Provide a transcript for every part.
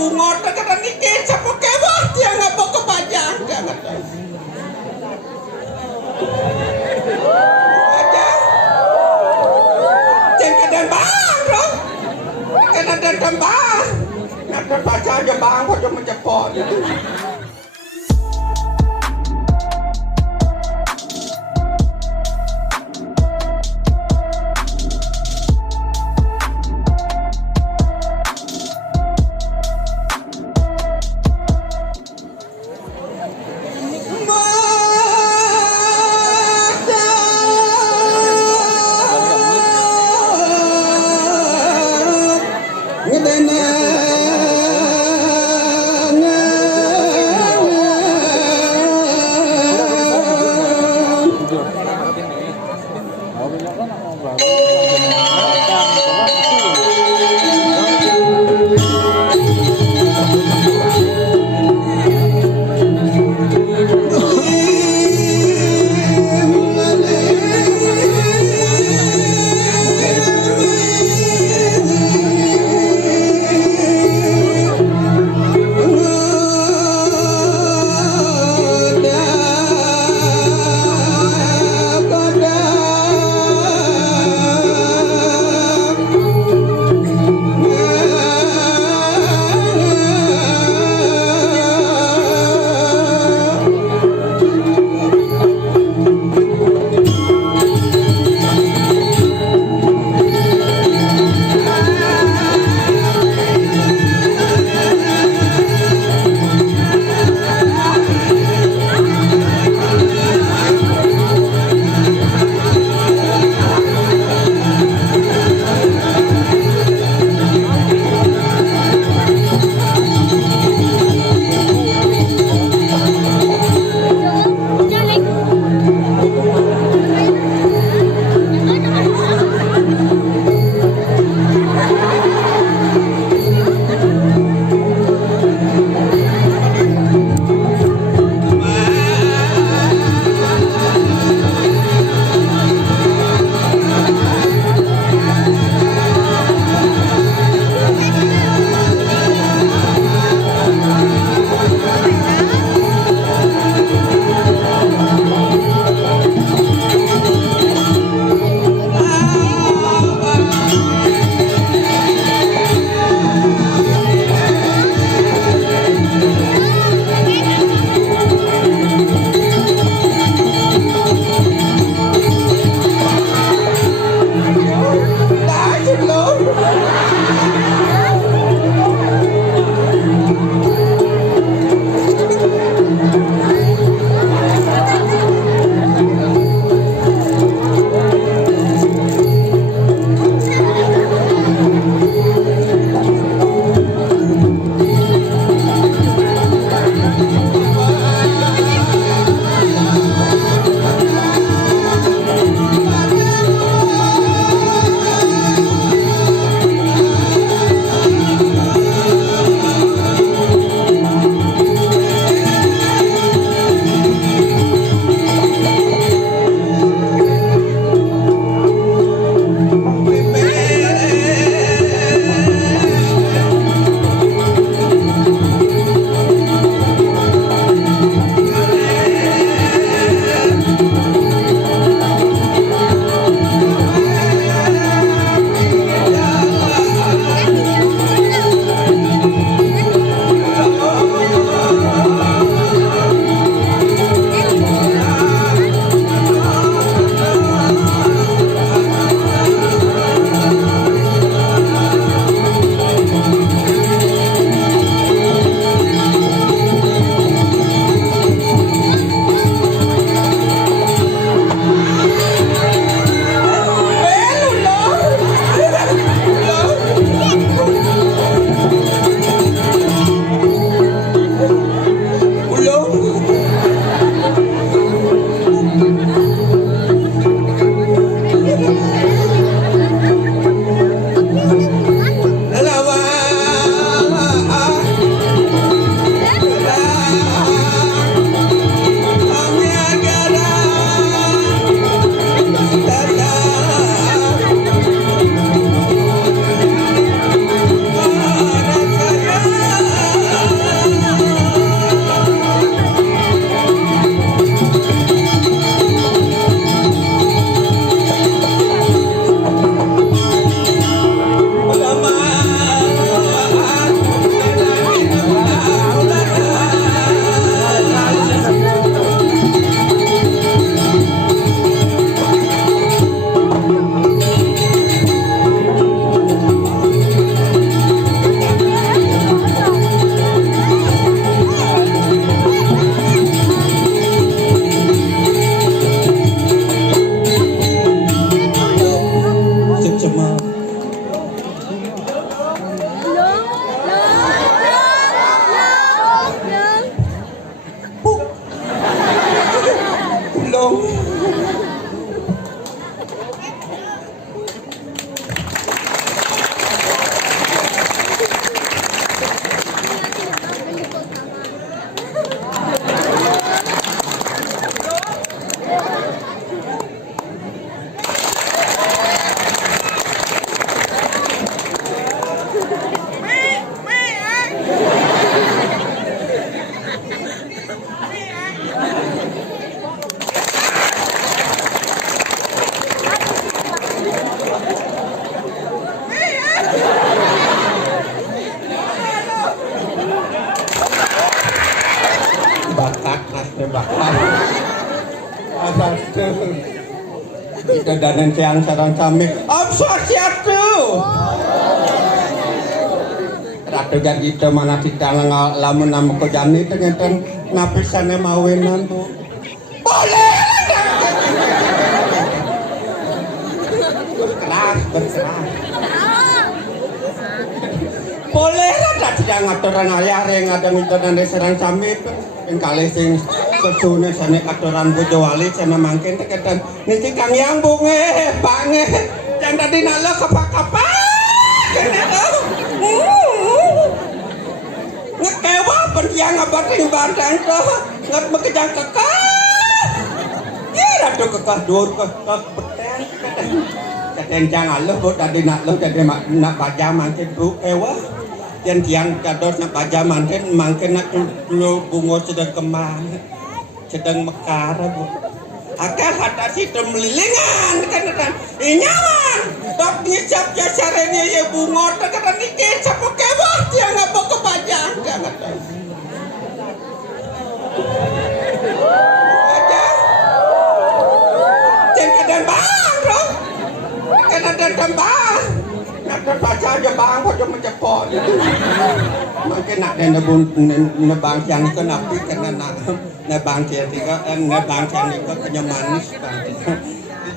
bungot kadang iki siapa kewah dia ngapa kepanjang jangan aja jangan dan bang dong karena dan bang nak baca aja bang kok cuma cepot Kita danan siang sarang kami. Om Swastiastu. Ratu janji itu mana kita lamun nama ko jani ternyata napisane mawenan bu. Boleh. Berkeras. Boleh lah tidak ngaturan ayah yang ada ngitonan serang kami itu yang kali sing kesuna sana aturan bojo wali sana mangkin teketan niki kang yang bunge bange yang tadi nalo kapak-kapak ngekewa pendiang ngabatin bantang tuh ngat mekejang kekah ya ratu kekah dur kekah beten keten jangan lo buat tadi nak lo jadi nak baca mangkin bu ewa yang tiang kados nak baca mangkin nak lo bungo sedang kembang sedang mekar bu akal hata situ melilingan kan nyaman tok ngicap jasarnya ya bungo kan niki cap kewah dia nggak mau kebajang kan aja jangan dan bang bro kan dan bang nak baca aja bang kok cuma cepot makin nak dan nebang yang itu napi kena nebang dia tiga nebang yang itu kenyang manis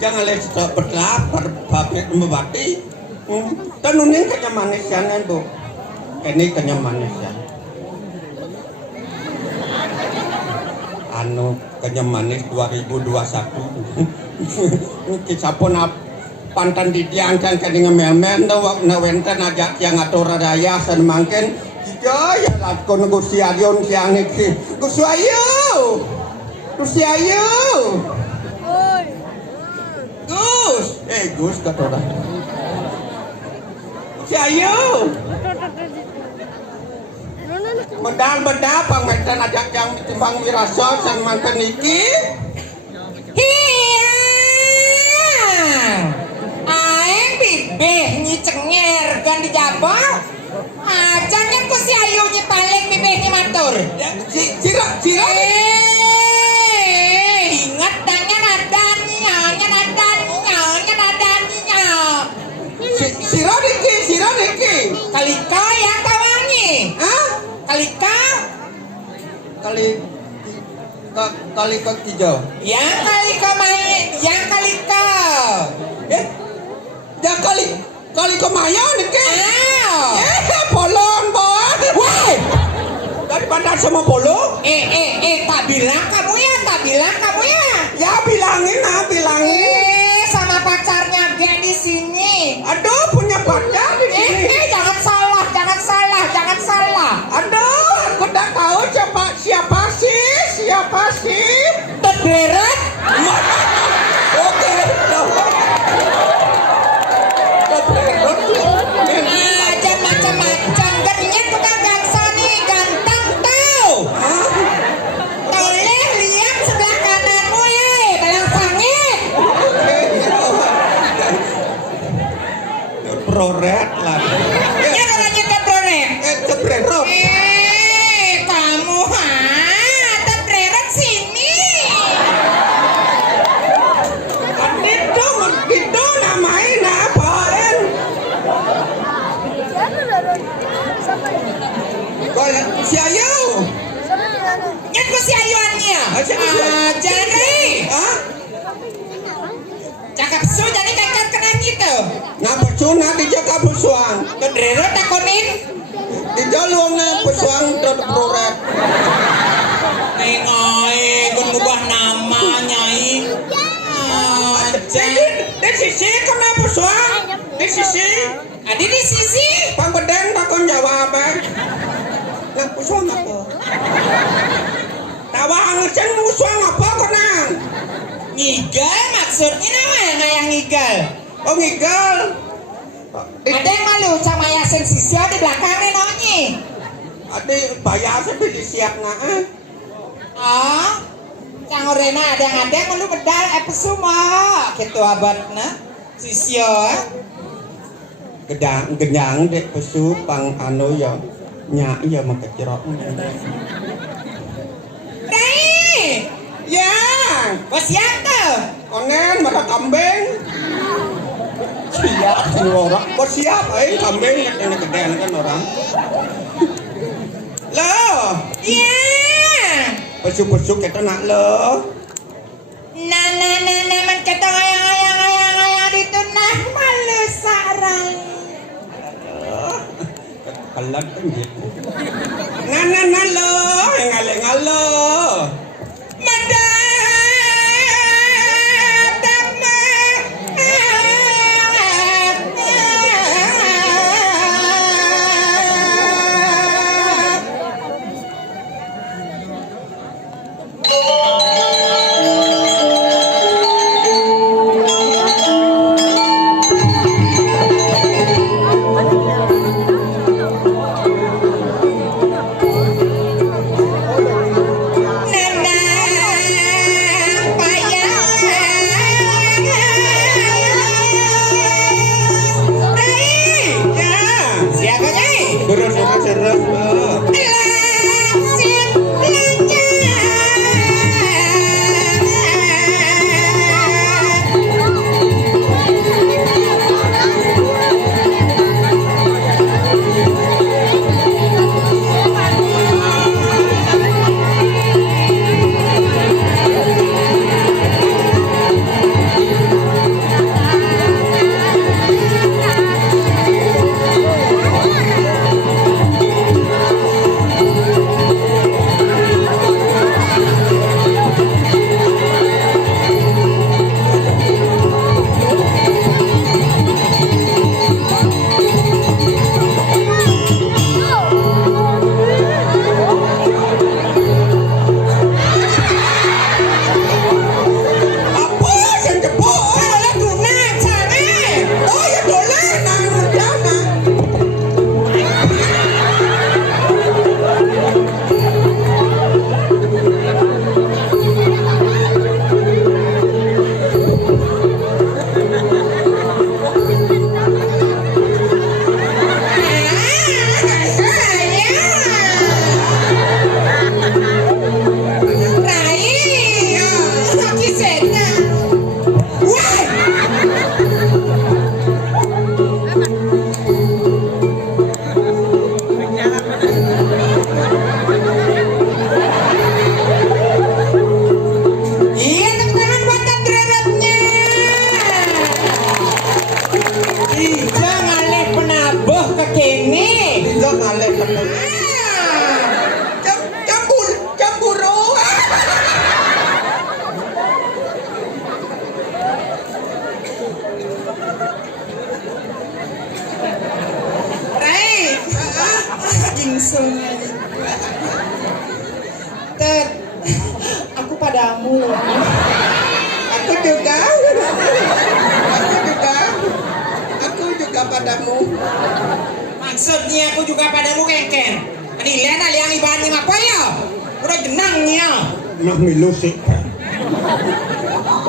jangan lihat stop berlap berbabit membati tenunin kenyang manis yang bu ini kenyang manis yang anu kenyang manis 2021 kisah pun pantan didiangkan ke dengan melmen na wenten aja yang atur daya san mangken jika ya lakon negosiasiun siang iki Gus Ayu Gus katora Gus Ayu medal pang wenten aja yang timbang wirasa san mangken iki bibih nyi cenger kan dijabok jangan ku si Ayu nyi paling bibih nyi matur cira ingat danya nadanya siro niki kalika yang tawangi kalika hijau yang kalika ya kali kemaya niki polon boh woi daripada sama polo tak bilang kamu ya bilangin sama pacarnya dia di sini aduh punya pacar di sini jangan salah aduh aku tak tahu siapa sih terderet oke aja macam-macam gadinya tukang gangsa nih ganteng tau toleh lihat sebelah kananmu ya belang sangit proret lah ya katanya ke proret kebrerot kamu terbreret sini itu namain apaan si Ayu nyet ku si Ayuannya jadi cakap su jadi kakak kena gitu nah percuna di cakap pesuang kedrero takonin di jalur na pesuang terproret ngai gun ngubah nama nyai di sisi kena pesuang di sisi adi di sisi pang bedeng takon jawab yang pesuang apa tawa angcen pesuang apa kenang ngigal maksudnya nama yang ngigal oh ngigal ada yang malu sama yasin sisi di belakang nih nonyi ada bayar sampai disiap nggak yang orena ada malu pedal semua gitu abadna sisio gedang dek pesu pang anu ya nya iya maka cerok Dai ya was yang tuh Konen marah kambing. Siap orang. Kok siap kambing yang gedean kan orang. Loh. Iya. Besuk-besuk kita nak lo. Nah, man kita ayang itu nah malu sarang. Kalan kan gitu. Nah lo, ngalo. Aku padamu. Aku juga padamu. Maksudnya aku juga padamu kengken. Adilan aliang ibani apa ya? Udah jenangnya. Nak milu sih.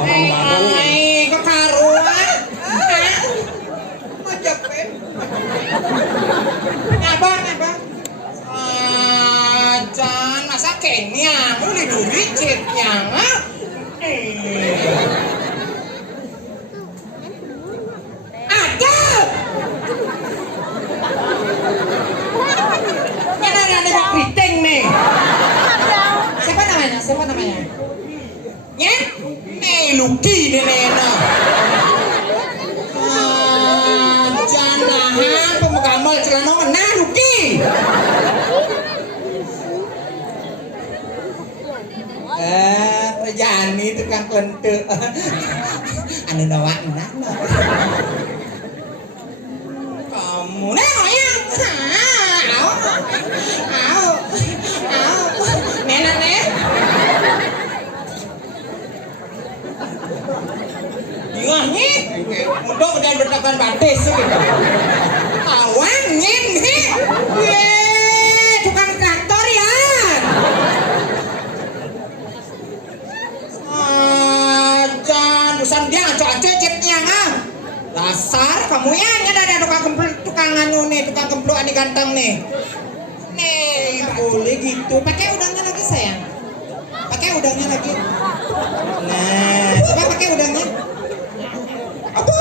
Ay, kekaruan. Majapen. Abang. Jangan masa Kenya, mulai duit citnya. Ada. Yang ada keriting nih. Siapa namanya? Ya? Luki deh Nena. Jangan pemegamal celana mana Luki. Rejani tukang kente. Anu nawak nana. Kamu ya. Nena. Ingat nih. Mudah dan bertahan batis gitu. Awan nih. Tukang traktor ya. Usan dia cecetnya dasar kamu ya ada tukang anu nih, tukang kempluk ani ganteng nih. Nih boleh gitu. Pakai udangnya lagi sayang. Pakai udangnya lagi. Nah, coba pakai udangnya. Apa?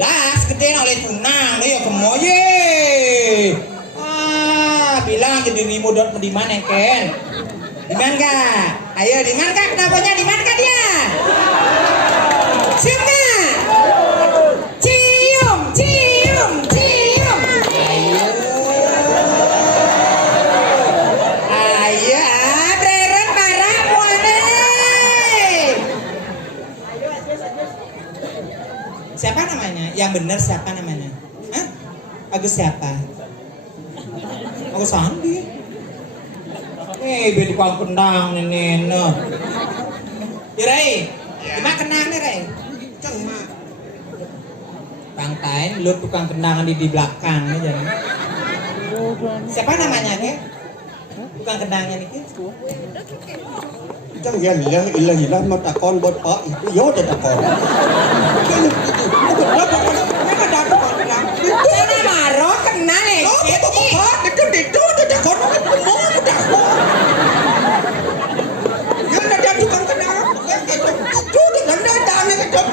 Las gede oleh tunang, lo ya kemoye. Bilang ke dirimu dot di mana Ken? Di mana kak? Ayo di mana kak? Kenapanya di mana kak dia? Cium kak? Cium, cium, cium. Ayo, dreren marah muane. Siapa namanya? Yang benar siapa namanya? Hah? Agus siapa? Agus Sandi. Beli kau kendang nih no. Rai, gimana kendang nih Rai? Cuma Bangtain, lu tukang kendangan di belakang nih jadi. Siapa namanya nih? Tukang kendangnya nih? Chẳng gian ilah mà ta con bớt có yếu để ta con. Karena marah kena nih. Itu itu ta con nó mau ta con. Ya ada tukang kenal. Itu dengan datang cái chấm.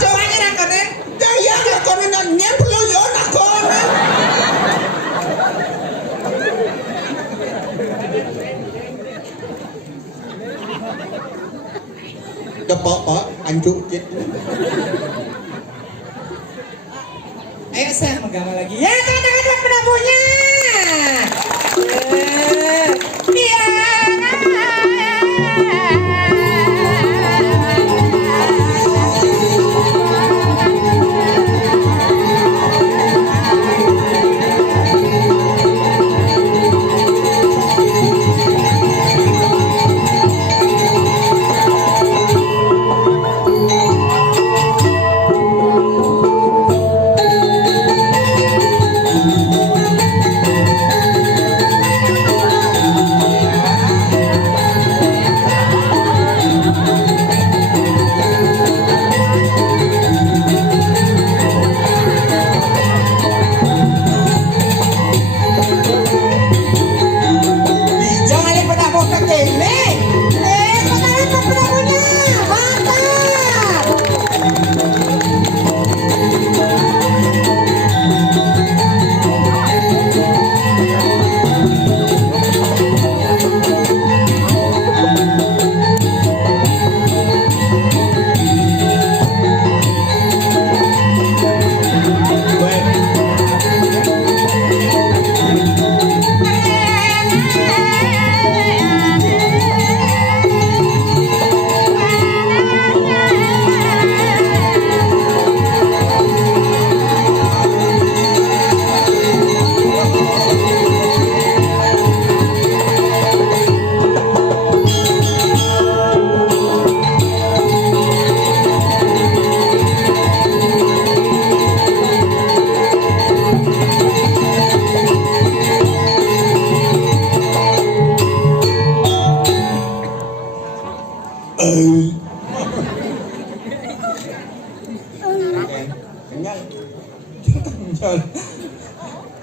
Coba nyerah kan nih. Ya ya con nó nhét lo yếu ta con. Bỏ anh chú chết. Ayo saya menggamal lagi. Ya teman-teman penabuhnya. Iya.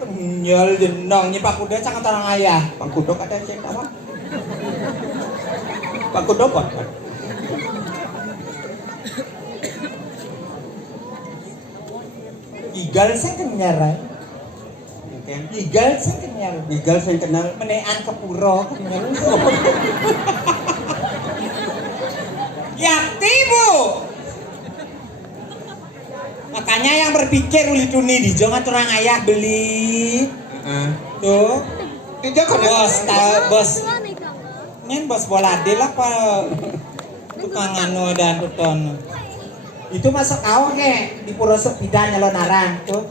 Kenyal jenong Pak Kuda sangat orang ayah. Pak Kuda ada yang cek apa? Pak Kuda apa? Igal sing kenyar. Igal sing kenyar. Igal sing kenal Menekan kepuro kenyar. Yakti Bu. Makanya yang berpikir uli tuni di jangan orang ayah beli. Tuh. Tidak kan Bos. Nyen bos bola de lah pak. Tukang anu dan tuton. Itu masuk kau ke di pura sepidan nyalon narang tuh.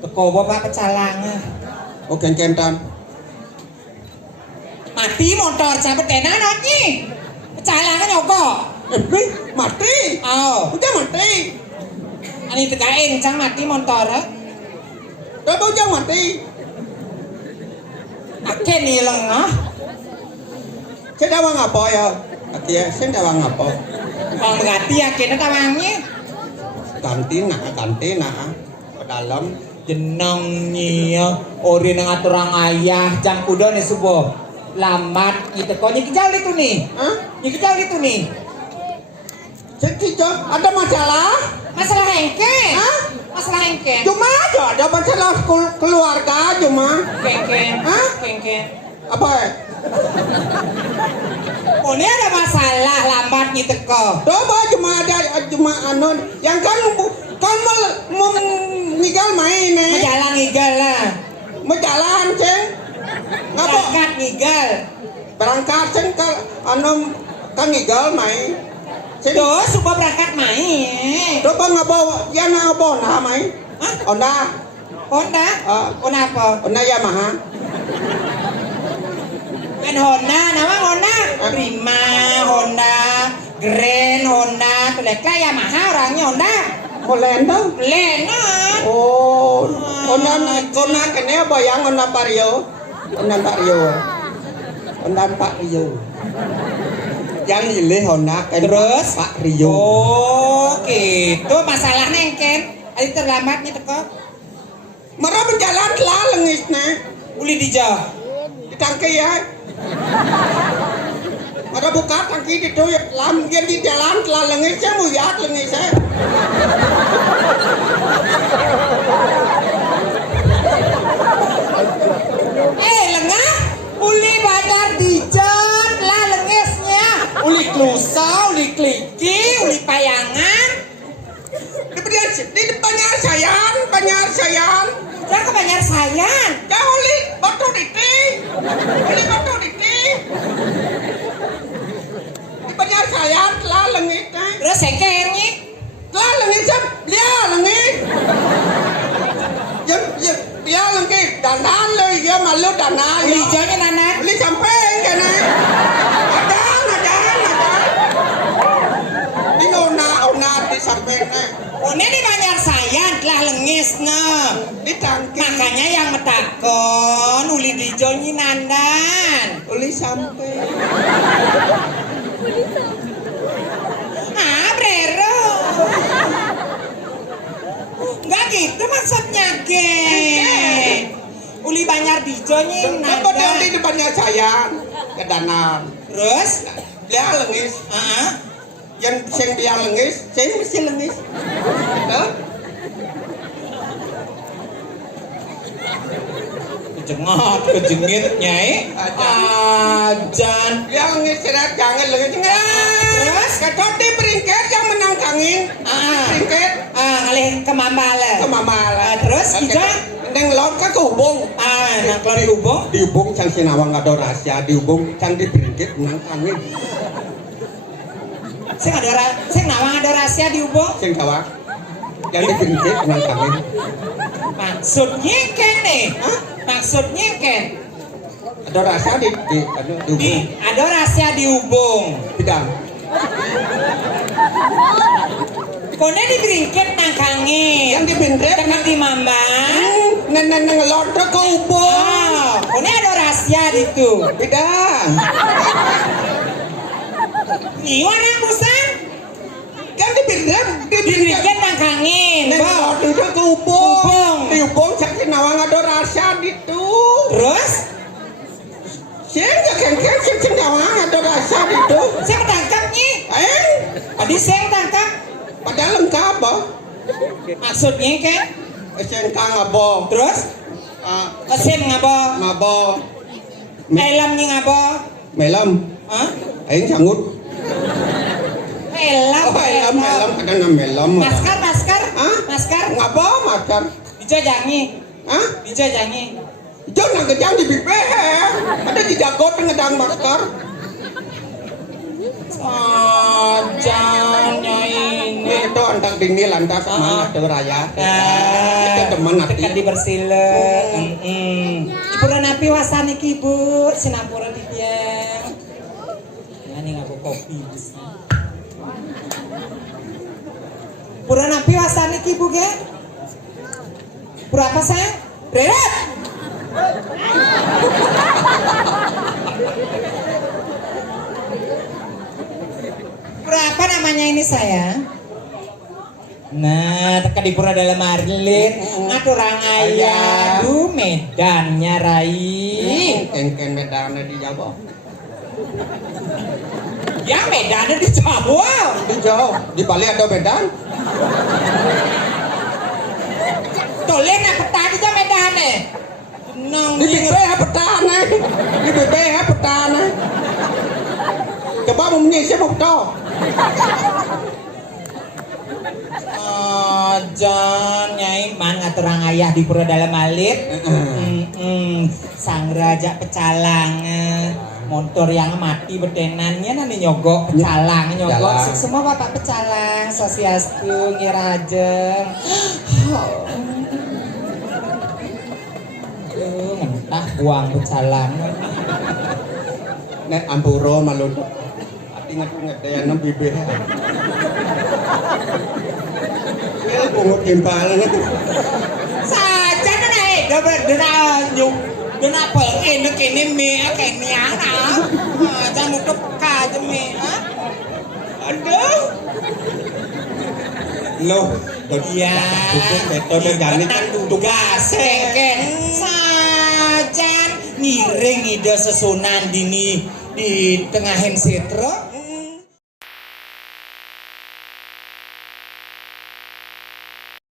Teko bapak kecalang. Oh kentan. Mati motor cabut tenan nih. Kecalang kan nyogok. Mati. Udah mati. Ani tegain cang mati motor. Đâu udah mati. Akhir nih lengah. Saya dawang apa ya? Akhirnya saya dawang apa? Kalau berarti akhirnya tawangnya. ganti nah ke dalam. Jeneng nyia ori nang aturang ayah jang kudo nih subuh lambat gitu kok nyikijal itu nih Hah? nyikijal itu nih Cicok, ada masalah? masalah hengke Hah? masalah hengke Cuma aja ada masalah keluarga cuma. kengke Hah? kengke Apa? oh ini ada masalah lambat gitu kok Coba cuma anu yang kan mau ngigal main jalan ngigal lah mau jalan ceng ngapa berangkat ngigal berangkat ceng ke anu kan ngigal main ceng tuh suka berangkat main coba ngapa ya ngapa nah main hah? Honda Honda? Honda apa? Honda Yamaha kan Honda, nama Honda Prima, Honda Grand, Honda Tulekla, Yamaha orangnya Honda Holanda Lena oh Honda kene apa yang Honda Vario yang milih Honda kan terus Pak Rio oh gitu masalahnya Ken ada terlambat nih teko marah berjalan telah lengis nah uli dijauh di tangki ya ada buka tangki itu ya lam dia di jalan telah lengis saya mau lihat lengis saya lengah uli badar dijauh lah lengesnya uli klusa, uli kliki, uli payangan di depannya sayan jangan ke Banjar Sayan jangan uli batu diti di Banjar Sayan telah lengis terus sekernya telah lengis dia lengis dia lengis dandan le dia malu dandan uli hijaunya nana uli sampai kena ada di nona di sampai ini di Banjar Sayan telah lengis nah di tangki makanya yang metakon uli dijonyi nandan uli sampai brero nggak gitu maksudnya ge uli Banjar dijonyi apa dia di nandan depannya saya ke danau terus dia lengis yang dia lengis saya mesti lengis kejengit nyai ajan dia lengis tidak jangan lengis terus kacau di peringkat yang menang kangin peringkat ngalih ke mama lah terus kita neng laut ke hubung nang kelon hubung di hubung cang sinawang ada rahasia di hubung cang di peringkat menang kangin saya nawang ada rahasia di hubung sing tawa yang di peringkat menang kangin maksudnya kan nih maksudnya kan ada rahasia di hubung ada rahasia di hubung bidang kone di beringket nang kangin yang di peringkat dengan di mamba neng laut ke hubung kone ada rahasia di itu bidang ini warna busan kan di beringket nang kangin neng laut itu ke hubung di hubung cang sinawang ada rahasia di itu terus saya nggak kengkeng cang sinawang ada rahasia di itu saya ketangkap nih tadi saya tangkap padahal lengkap apa maksudnya kan SNK ngabo terus esen ngabo ngabo helmnya ngabo melem aing sanggut helm kadang melem masker ngabo masker dijajangi jangan nang kejang di bibe ada dijago ngedang masker Sajannya ini itu antang dini lantas semangat raya kita teman nanti tekan dibersile Ipura napi wasani kibu sinapura di biang ini ngaku kopi pura napi wasani kibu ge pura apa sayang? Berat berapa namanya ini sayang? Nah, teka di pura dalam Arlit, ngaturang ayah, du Medannya Rai. Ken Medan di Jawa. Ya Medannya di Jawa. Di Jawa, di Bali ada Medan. Toleh nak petani aja Medannya. Nang Di BB petani. Di BB petani. Coba mau menyisir bukto. Jan Nyai man ngaturang ayah di pura dalam Alit. Sang raja pecalang. Motor yang mati bedenannya nanti nyogok pecalang nyogok semua bapak pecalang sosiastu ngirajeng ngentah buang pecalang Nek ampuro malu ati nget-nget nem bibe ya bungut timbal saja naik dona nyuk dona pengen kene me kene ana jamu kepka jeme ha aduh loh ya beto megani tugas ken sajan ngiring ide sesunan dini di tengahin setro